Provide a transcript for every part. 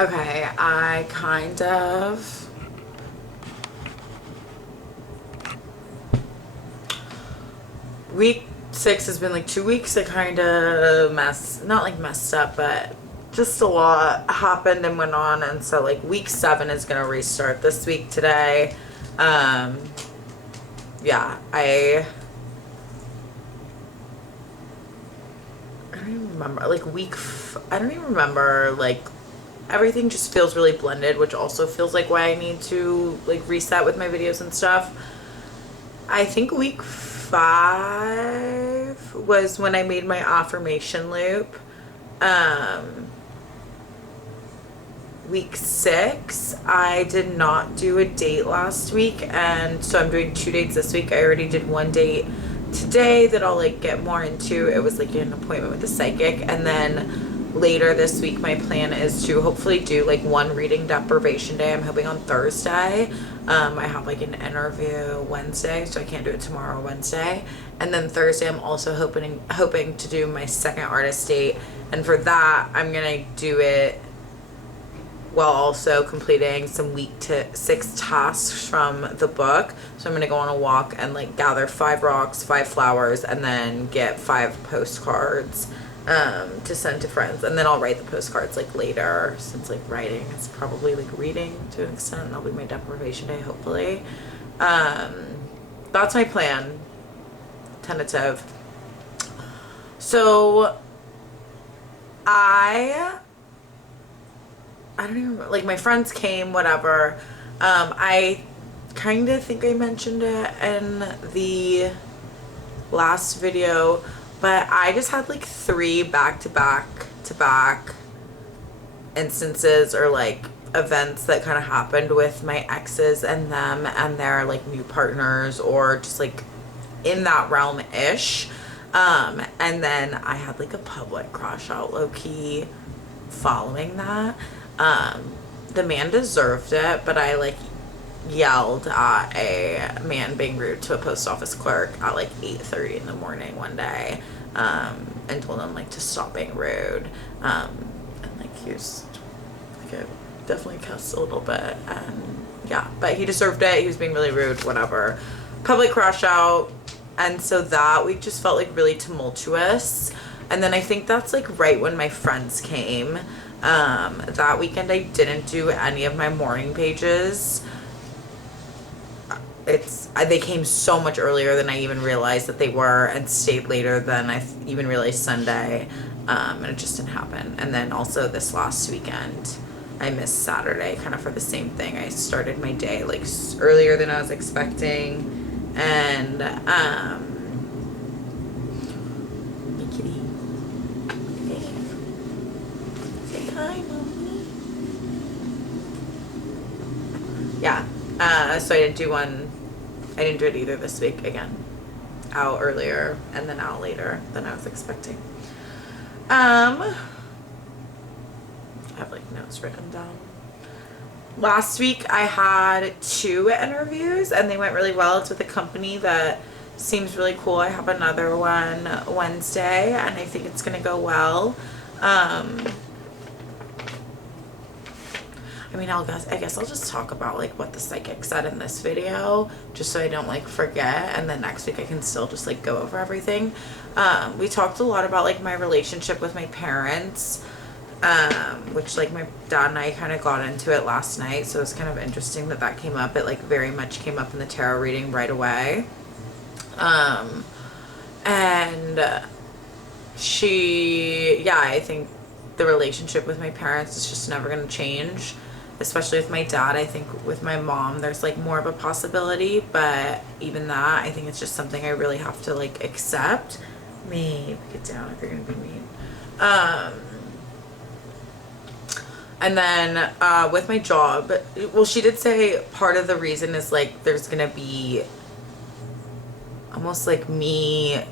Okay, I kind of week 6 has been like 2 weeks. I kind of not like messed up, but just a lot happened and went on, and so like week 7 is gonna restart this week today. Um, yeah, I don't even remember like I don't even remember like everything just feels really blended, which also feels like why I need to like reset with my videos and stuff. I think week 5 was when I made my affirmation loop. Week 6, I did not do a date last week, and so I'm doing 2 dates this week. I already did 1 date today that I'll like get more into. It was like an appointment with a psychic, and then later this week my plan is to hopefully do like 1 reading deprivation day. I'm hoping on Thursday. I have like an interview Wednesday, so I can't do it tomorrow or Wednesday. And then Thursday I'm also hoping to do my second artist date, and for that I'm gonna do it while also completing some week 6 tasks from the book. So I'm gonna go on a walk and like gather 5 rocks, 5 flowers, and then get 5 postcards to send to friends. And then I'll write the postcards like later, since like writing is probably like reading to an extent, and that'll be my deprivation day hopefully. That's my plan, tentative. So I don't even remember. Like my friends came, whatever. I kind of think I mentioned it in the last video, but I just had like 3 back-to-back instances or like events that kind of happened with my exes and them and their like new partners, or just like in that realm-ish. And then I had like a public crush out low-key following that. The man deserved it, but I like yelled at a man being rude to a post office clerk at like 8:30 in the morning one day, and told him like to stop being rude. And like he was like, I definitely cussed a little bit, and yeah, but he deserved it. He was being really rude, whatever. Public crash out. And so that week just felt like really tumultuous. And then I think that's like right when my friends came. That weekend I didn't do any of my morning pages. They came so much earlier than I even realized that they were, and stayed later than I even realized Sunday. And it just didn't happen. And then also this last weekend I missed Saturday kind of for the same thing. I started my day like earlier than I was expecting, and yeah, so I didn't do it either this week. Again, out earlier and then out later than I was expecting. I have like notes written down. Last week I had 2 interviews and they went really well. It's with a company that seems really cool. I have another one Wednesday and I think it's gonna go well. I mean, I guess I'll just talk about like what the psychic said in this video, just so I don't like forget, and then next week I can still just like go over everything. We talked a lot about like my relationship with my parents, which like my dad and I kind of got into it last night, so it's kind of interesting that that came up. It like very much came up in the tarot reading right away. And I think the relationship with my parents is just never going to change, especially with my dad. I think with my mom there's like more of a possibility, but even that, I think it's just something I really have to like accept. Maybe get down if you're gonna be mean. And then with my job, well, she did say part of the reason is like there's gonna be almost like me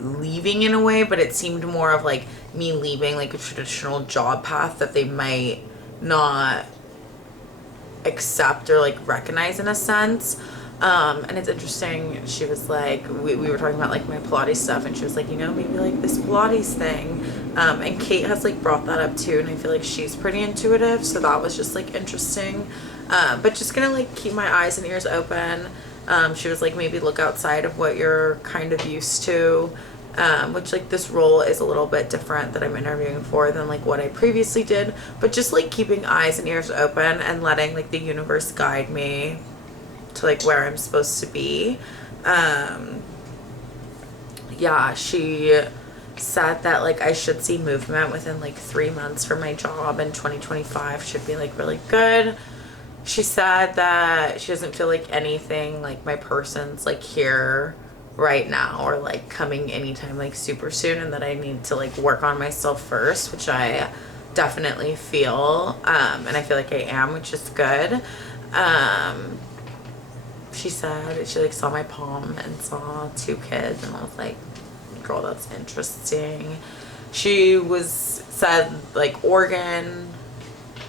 leaving in a way, but it seemed more of like me leaving like a traditional job path that they might not accept or like recognize in a sense. And it's interesting, she was like, we were talking about like my Pilates stuff, and she was like, you know, maybe like this Pilates thing And Kate has like brought that up too, and I feel like she's pretty intuitive, so that was just like interesting. But just gonna like keep my eyes and ears open. She was like, maybe look outside of what you're kind of used to, which like this role is a little bit different that I'm interviewing for than like what I previously did, but just like keeping eyes and ears open and letting like the universe guide me to like where I'm supposed to be. Yeah, she said that like I should see movement within like 3 months for my job, and 2025 should be like really good. She said that she doesn't feel like anything like my person's like here right now or like coming anytime like super soon, and that I need to like work on myself first, which I definitely feel, and I feel like I am, which is good. She said she like saw my palm and saw 2 kids, and I was like, girl, that's interesting. She said like Oregon,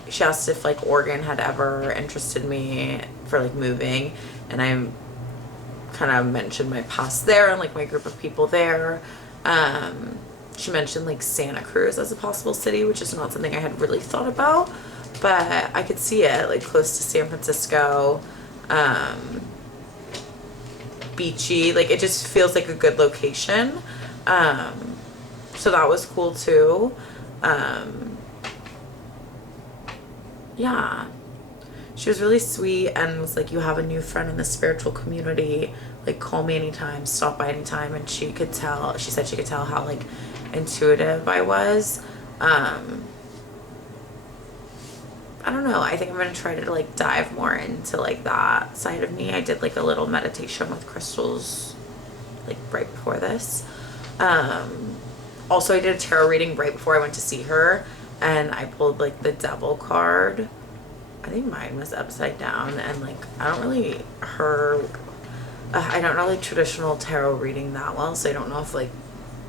she asked if like Oregon had ever interested me for like moving, and I kind of mentioned my past there and like my group of people there. She mentioned like Santa Cruz as a possible city, which is not something I had really thought about, but I could see it like close to San Francisco. Beachy, like it just feels like a good location. So that was cool too. Yeah, she was really sweet and was like, you have a new friend in the spiritual community, like call me anytime, stop by anytime. And she said she could tell how like intuitive I was. I don't know. I think I'm going to try to like dive more into like that side of me. I did like a little meditation with crystals like right before this. Also I did a tarot reading right before I went to see her, and I pulled like the devil card. I think mine was upside down, and like I don't know like traditional tarot reading that well, so I don't know if like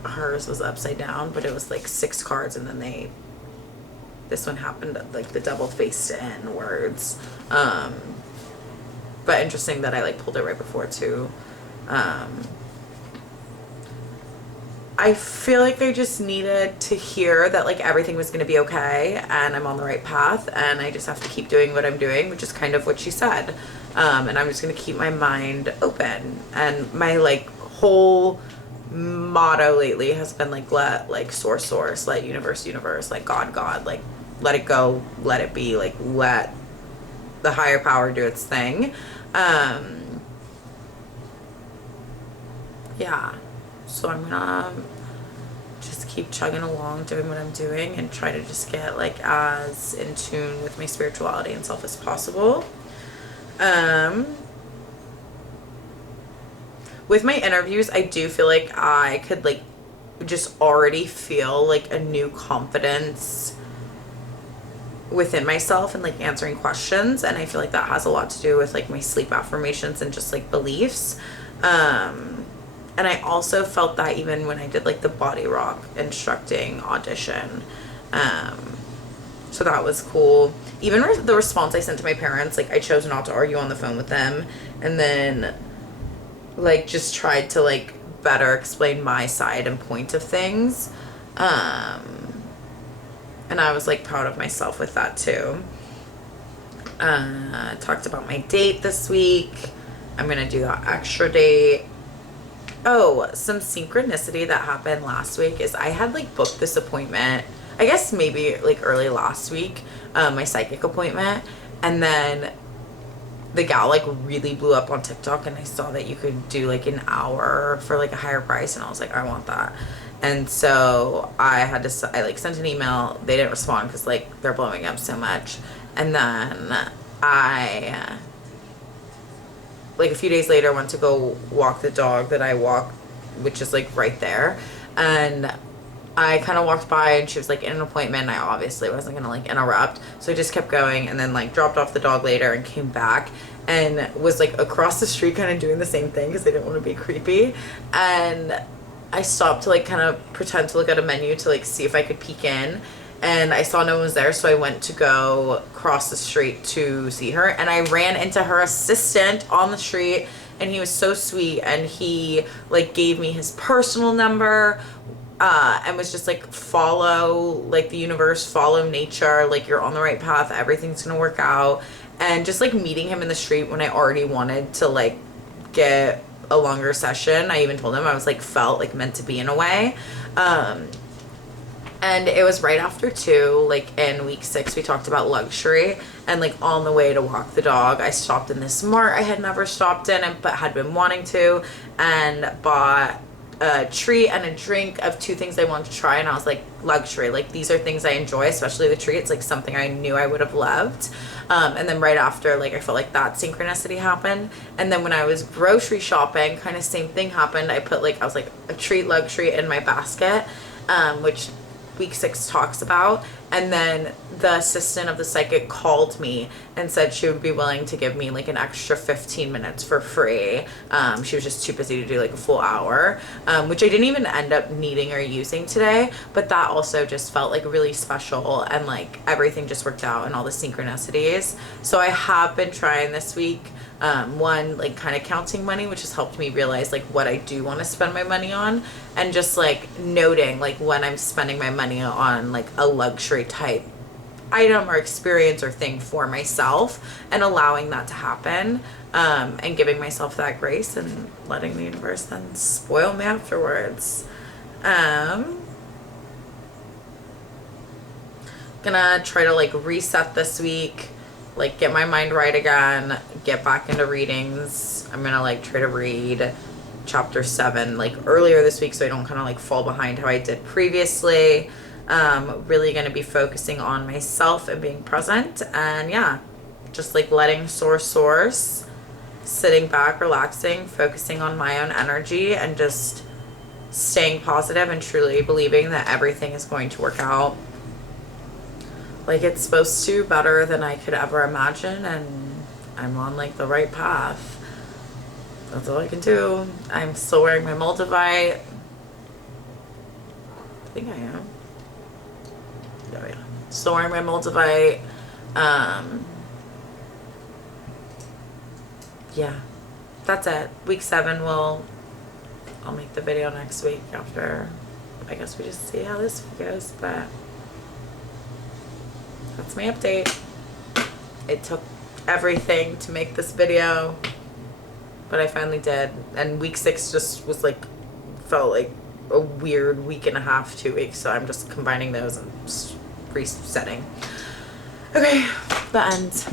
hers was upside down, but it was like 6 cards, and then this one happened like the devil faced inwards. But interesting that I like pulled it right before too. I feel like I just needed to hear that like everything was going to be okay and I'm on the right path, and I just have to keep doing what I'm doing, which is kind of what she said. And I'm just going to keep my mind open, and my like whole motto lately has been like, let like source, let universe, like God, like let it go, let it be, like let the higher power do its thing. Yeah, so I'm gonna just keep chugging along doing what I'm doing and try to just get like as in tune with my spirituality and self as possible. With my interviews, I do feel like I could like just already feel like a new confidence within myself and like answering questions, and I feel like that has a lot to do with like my sleep affirmations and just like beliefs. And I also felt that even when I did like the body rock instructing audition. So that was cool. Even the response I sent to my parents, like I chose not to argue on the phone with them, and then like just tried to like better explain my side and point of things. And I was like proud of myself with that too. Talked about my date this week. I'm gonna do that extra date. Oh, some synchronicity that happened last week is I had like booked this appointment, I guess maybe like early last week, my psychic appointment, and then the gal like really blew up on TikTok, and I saw that you could do like an hour for like a higher price, and I was like, I want that. And so I like sent an email. They didn't respond because like they're blowing up so much. And then I like a few days later went to go walk the dog that I walk, which is like right there, and I kind of walked by and she was like in an appointment, and I obviously wasn't gonna like interrupt, so I just kept going, and then like dropped off the dog later and came back and was like across the street kind of doing the same thing because I didn't want to be creepy. And I stopped to like kind of pretend to look at a menu to like see if I could peek in, and I saw no one was there, so I went to go cross the street to see her, and I ran into her assistant on the street, and he was so sweet, and he like gave me his personal number, and was just like, follow like the universe, follow nature, like you're on the right path, everything's gonna work out. And just like meeting him in the street when I already wanted to like get a longer session. I even told him I was like, felt like meant to be in a way. And it was right after 2, like in week 6, we talked about luxury. And like on the way to walk the dog, I stopped in this mart I had never stopped in, but had been wanting to, and bought a treat and a drink of 2 things I wanted to try. And I was like, luxury, like these are things I enjoy, especially the treat. It's like something I knew I would have loved. And then right after, like I felt like that synchronicity happened. And then when I was grocery shopping, kind of same thing happened. I put like, I was like, a treat, luxury in my basket, which week 6 talks about. And then the assistant of the psychic called me and said she would be willing to give me like an extra 15 minutes for free. She was just too busy to do like a full hour, which I didn't even end up needing or using today, but that also just felt like really special, and like everything just worked out and all the synchronicities. So I have been trying this week, one, like kind of counting money, which has helped me realize like what I do want to spend my money on, and just like noting like when I'm spending my money on like a luxury type item or experience or thing for myself, and allowing that to happen, and giving myself that grace and letting the universe then spoil me afterwards. Gonna try to like reset this week, like get my mind right again, get back into readings. I'm gonna like try to read chapter 7 like earlier this week, so I don't kind of like fall behind how I did previously. Really gonna be focusing on myself and being present, and yeah, just like letting source, sitting back, relaxing, focusing on my own energy, and just staying positive and truly believing that everything is going to work out like it's supposed to, better than I could ever imagine, and I'm on like the right path. That's all I can do. I'm still wearing my Moldavite. I think I am. Oh yeah. Still wearing my Moldavite. Yeah. That's it. Week 7 I'll make the video next week after. I guess we just see how this week goes, but that's my update. It took everything to make this video, but I finally did. And week 6 just was like, felt like a weird week and a half, 2 weeks. So I'm just combining those and resetting. Okay, the end.